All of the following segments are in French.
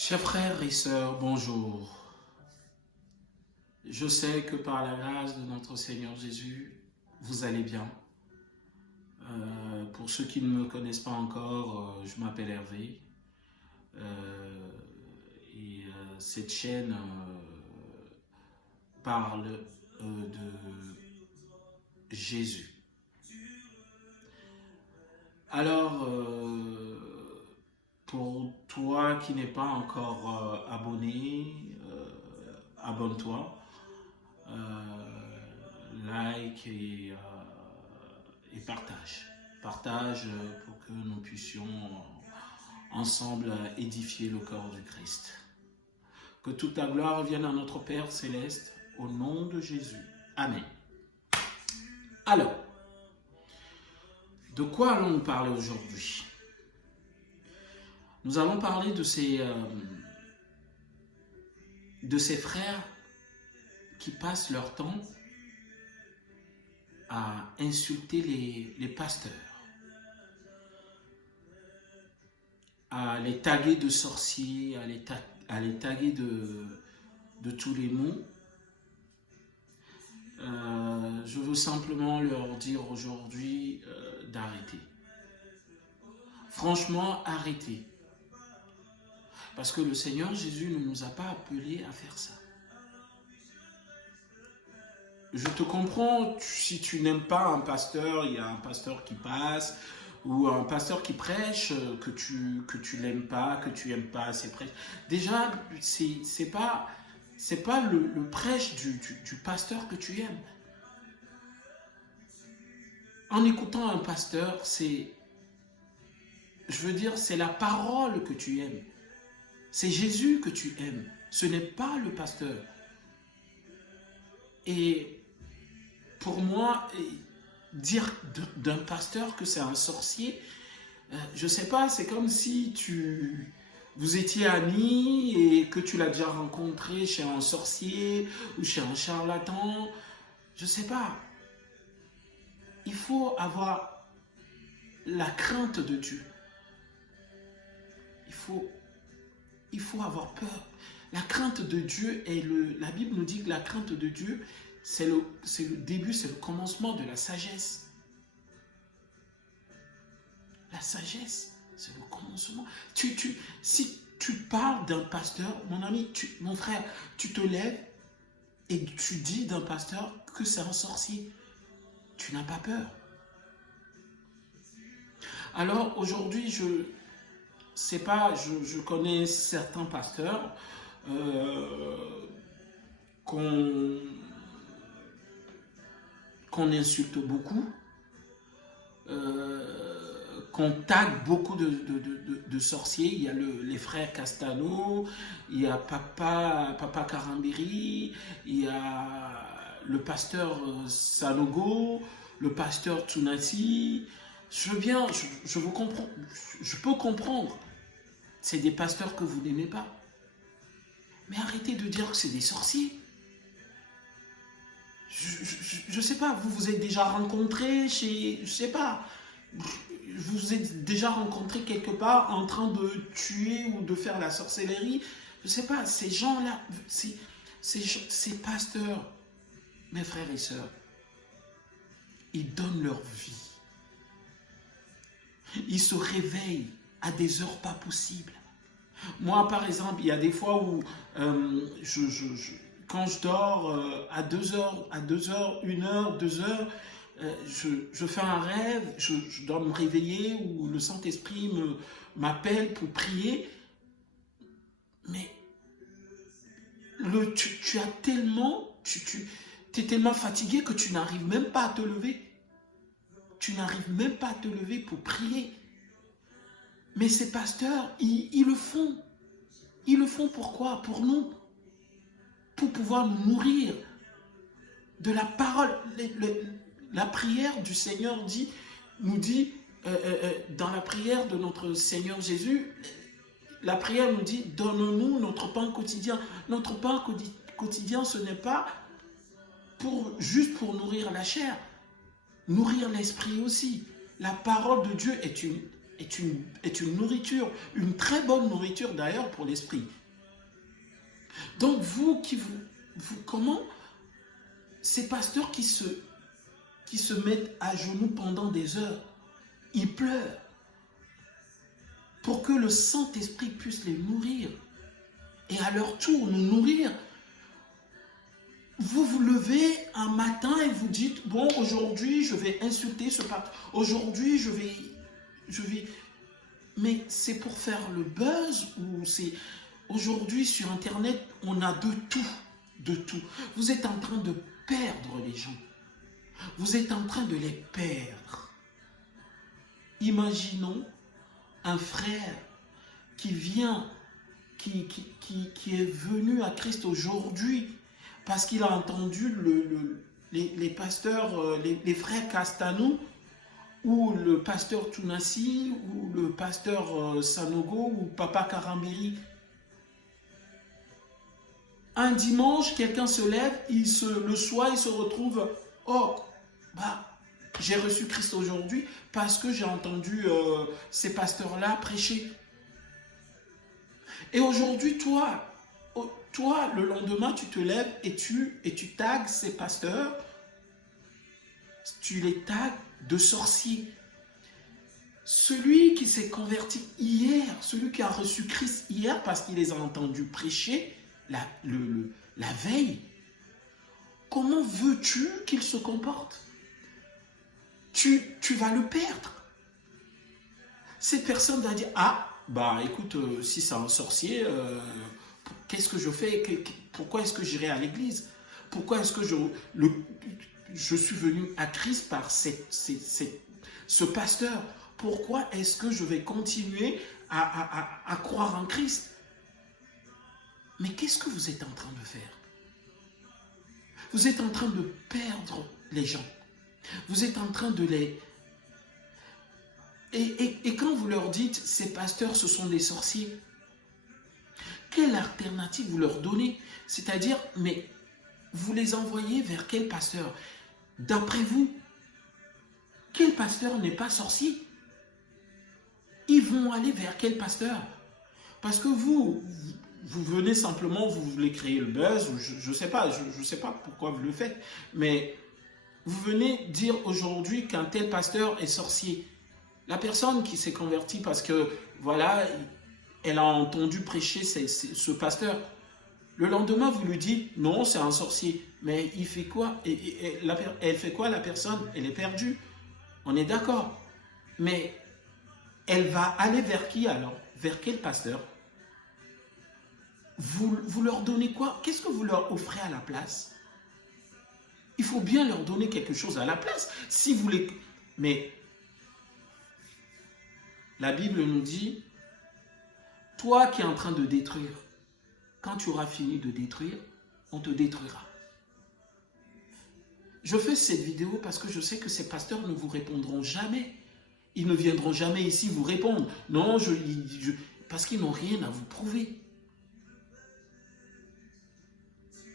Chers frères et sœurs, bonjour. Je sais que par la grâce de notre Seigneur Jésus, vous allez bien. Pour ceux qui ne me connaissent pas encore, je m'appelle Hervé. Cette chaîne parle de Jésus. Alors, pour toi qui n'es pas encore abonné, abonne-toi, like et partage. Partage pour que nous puissions ensemble édifier le corps du Christ. Que toute la gloire vienne à notre Père Céleste, au nom de Jésus. Amen. Alors, de quoi allons-nous parler aujourd'hui? Nous allons parler de ces frères qui passent leur temps à insulter les pasteurs, à les taguer de sorciers, à les taguer de tous les mots. Je veux simplement leur dire aujourd'hui d'arrêter. Franchement, arrêtez. Parce que le Seigneur Jésus ne nous a pas appelés à faire ça. Je te comprends, si tu n'aimes pas un pasteur, il y a un pasteur qui passe, ou un pasteur qui prêche, que tu l'aimes pas, que tu n'aimes pas ses prêches. Déjà, c'est pas le prêche du pasteur que tu aimes. En écoutant un pasteur, c'est la parole que tu aimes. C'est Jésus que tu aimes. Ce n'est pas le pasteur. Et pour moi, dire d'un pasteur que c'est un sorcier, je ne sais pas, c'est comme si vous étiez amis et que tu l'as déjà rencontré chez un sorcier ou chez un charlatan. Je ne sais pas. Il faut avoir la crainte de Dieu. Il faut avoir peur. La crainte de Dieu la Bible nous dit que la crainte de Dieu, c'est le début, c'est le commencement de la sagesse. La sagesse, c'est le commencement. Si tu parles d'un pasteur, mon ami, mon frère, tu te lèves et tu dis d'un pasteur que c'est un sorcier. Tu n'as pas peur. Alors aujourd'hui, je connais certains pasteurs qu'on insulte beaucoup, qu'on tague beaucoup de sorciers. Il y a les frères Castano, il y a Papa Karambiri, il y a le pasteur Sanogo, le pasteur Tsunati. Je peux comprendre. C'est des pasteurs que vous n'aimez pas. Mais arrêtez de dire que c'est des sorciers. Je ne sais pas, vous vous êtes déjà rencontrés chez... Je ne sais pas. Vous vous êtes déjà rencontrés quelque part en train de tuer ou de faire la sorcellerie. Je ne sais pas, ces gens-là, ces pasteurs, mes frères et sœurs, ils donnent leur vie. Ils se réveillent à des heures pas possibles. Moi, par exemple, il y a des fois où quand je dors à 2h, 1h, 2h, je fais un rêve, je dois me réveiller où le Saint-Esprit m'appelle pour prier. Mais tu es tellement fatigué que tu n'arrives même pas à te lever. Tu n'arrives même pas à te lever pour prier. Mais ces pasteurs, ils le font. Ils le font pourquoi? Pour nous. Pour pouvoir nous nourrir de la parole. La prière du Seigneur nous dit, dans la prière de notre Seigneur Jésus, la prière nous dit, donne-nous notre pain quotidien. Notre pain quotidien, ce n'est pas juste pour nourrir la chair. Nourrir l'esprit aussi. La parole de Dieu est une nourriture, une très bonne nourriture d'ailleurs pour l'esprit. Donc vous comment ces pasteurs qui se mettent à genoux pendant des heures, ils pleurent pour que le Saint-Esprit puisse les nourrir et à leur tour nous nourrir. Vous vous levez un matin et vous dites, bon, aujourd'hui, je vais insulter ce pasteur. Aujourd'hui, je vais... Mais c'est pour faire le buzz ou c'est... Aujourd'hui, sur Internet, on a de tout, de tout. Vous êtes en train de perdre les gens. Vous êtes en train de les perdre. Imaginons un frère qui vient, qui est venu à Christ aujourd'hui, parce qu'il a entendu les pasteurs, les frères Castanou, ou le pasteur Tounassi, ou le pasteur Sanogo, ou Papa Karambiri. Un dimanche, quelqu'un se lève, le soir, il se retrouve, oh, j'ai reçu Christ aujourd'hui parce que j'ai entendu ces pasteurs-là prêcher. Et aujourd'hui, toi, le lendemain, tu te lèves et tu tags ces pasteurs, tu les tags de sorciers. Celui qui s'est converti hier, celui qui a reçu Christ hier parce qu'il les a entendus prêcher la veille, comment veux-tu qu'il se comporte? Tu vas le perdre. Cette personne va dire, ah, écoute, si c'est un sorcier, qu'est-ce que je fais? Pourquoi est-ce que j'irai à l'église? Pourquoi est-ce que je suis venu à Christ par ce pasteur? Pourquoi est-ce que je vais continuer à croire en Christ? Mais qu'est-ce que vous êtes en train de faire? Vous êtes en train de perdre les gens. Vous êtes en train de les... Et quand vous leur dites, ces pasteurs, ce sont des sorciers, quelle alternative vous leur donnez? C'est-à-dire, mais vous les envoyez vers quel pasteur? D'après vous, quel pasteur n'est pas sorcier? Ils vont aller vers quel pasteur? Parce que vous venez simplement, vous voulez créer le buzz, je ne sais pas, je sais pas pourquoi vous le faites, mais vous venez dire aujourd'hui qu'un tel pasteur est sorcier. La personne qui s'est convertie parce que, voilà, elle a entendu prêcher ce pasteur. Le lendemain, vous lui dites, non, c'est un sorcier. Mais il fait quoi? Elle fait quoi, la personne? Elle est perdue. On est d'accord. Mais elle va aller vers qui alors? Vers quel pasteur? Vous leur donnez quoi? Qu'est-ce que vous leur offrez à la place? Il faut bien leur donner quelque chose à la place. Si vous les... Mais la Bible nous dit, toi qui es en train de détruire, quand tu auras fini de détruire, on te détruira. Je fais cette vidéo parce que je sais que ces pasteurs ne vous répondront jamais. Ils ne viendront jamais ici vous répondre. Non, parce qu'ils n'ont rien à vous prouver.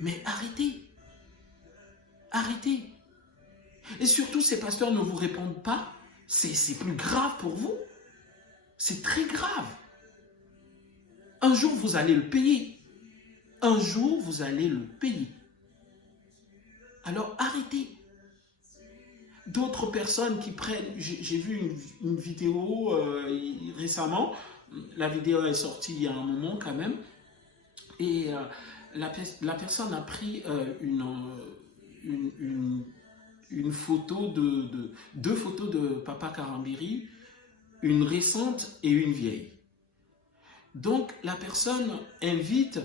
Mais arrêtez. Arrêtez. Et surtout, ces pasteurs ne vous répondent pas. C'est plus grave pour vous. C'est très grave. Un jour, vous allez le payer. Un jour, vous allez le payer. Alors, arrêtez. D'autres personnes qui prennent... J'ai vu une vidéo récemment. La vidéo est sortie il y a un moment quand même. Et la personne a pris une photo deux photos de Papa Karambiri, une récente et une vieille. Donc, la personne invite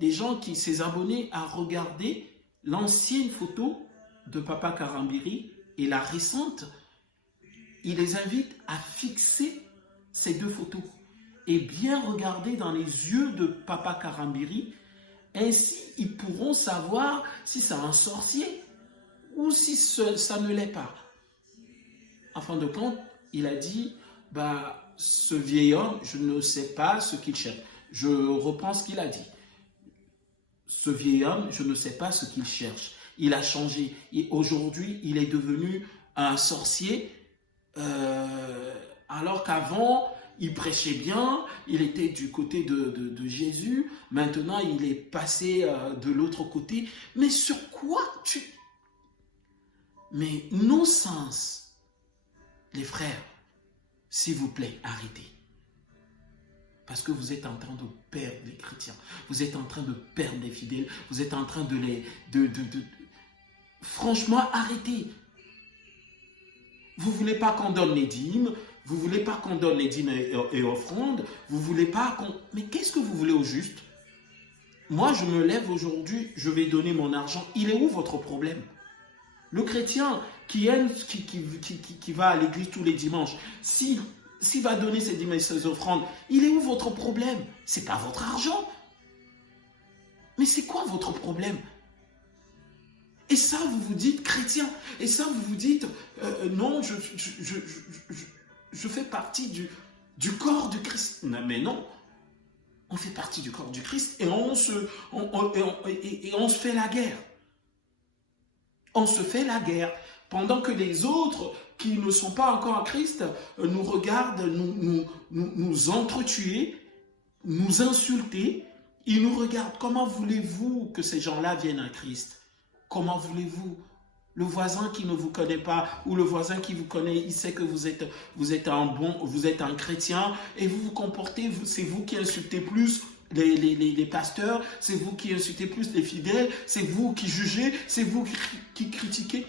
les gens ses abonnés à regarder l'ancienne photo de Papa Karambiri et la récente. Il les invite à fixer ces deux photos et bien regarder dans les yeux de Papa Karambiri. Ainsi, ils pourront savoir si c'est un sorcier ou si ça ne l'est pas. En fin de compte, il a dit, ce vieil homme, je ne sais pas ce qu'il cherche. Je reprends ce qu'il a dit. Ce vieil homme, je ne sais pas ce qu'il cherche. Il a changé. Et aujourd'hui, il est devenu un sorcier Alors qu'avant, il prêchait bien, il était du côté de Jésus. Maintenant, il est passé de l'autre côté. Mais sur quoi tu... Mais non-sens, les frères, s'il vous plaît, arrêtez. Parce que vous êtes en train de perdre les chrétiens. Vous êtes en train de perdre les fidèles. Vous êtes en train de les... Franchement, arrêtez. Vous ne voulez pas qu'on donne les dîmes. Vous ne voulez pas qu'on donne les dîmes et offrandes. Vous ne voulez pas qu'on... Mais qu'est-ce que vous voulez au juste? Moi, je me lève aujourd'hui, je vais donner mon argent. Il est où votre problème? Le chrétien qui va à l'église tous les dimanches, s'il va donner ses dîmes et ses offrandes, il est où votre problème? Ce n'est pas votre argent. Mais c'est quoi votre problème? Et ça, vous vous dites chrétien. Et ça, vous vous dites, non, je fais partie du corps du Christ. Non, mais non, on fait partie du corps du Christ et on se fait la guerre. On se fait la guerre. Pendant que les autres qui ne sont pas encore en Christ nous regardent, nous entretuer, nous insulter. Ils nous regardent. Comment voulez-vous que ces gens-là viennent à Christ? Comment voulez-vous? Le voisin qui ne vous connaît pas ou le voisin qui vous connaît, il sait que vous êtes un chrétien et vous vous comportez, c'est vous qui insultez plus les pasteurs, c'est vous qui insultez plus les fidèles, c'est vous qui jugez, c'est vous qui critiquez.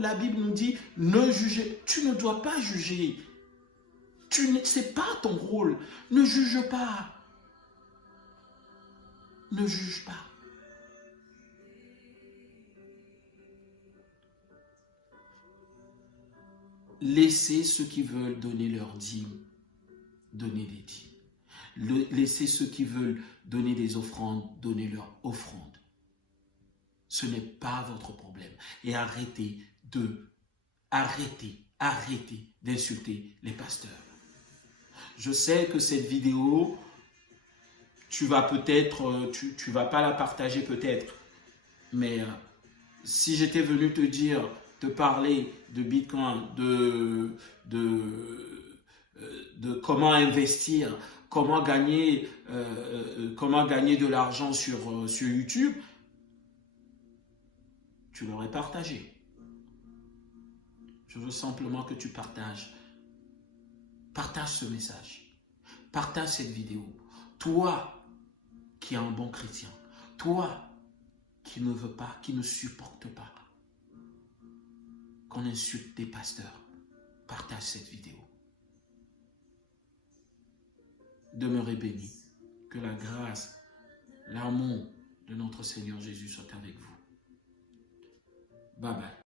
La Bible nous dit, ne jugez. Tu ne dois pas juger. Ce n'est pas ton rôle. Ne juge pas. Ne juge pas. Laissez ceux qui veulent donner leurs dîmes, donner des dîmes. Laissez ceux qui veulent donner des offrandes, donner leurs offrandes. Ce n'est pas votre problème. Et arrêtez d'insulter les pasteurs. Je sais que cette vidéo, tu vas peut-être, tu vas pas la partager peut-être, mais si j'étais venu te parler de Bitcoin, de comment investir, comment gagner de l'argent sur YouTube, tu l'aurais partagé. Je veux simplement que tu partages. Partage ce message. Partage cette vidéo. Toi qui es un bon chrétien, toi qui ne veux pas, qui ne supporte pas qu'on insulte des pasteurs, partage cette vidéo. Demeurez bénis. Que la grâce, l'amour de notre Seigneur Jésus soit avec vous. Bye bye.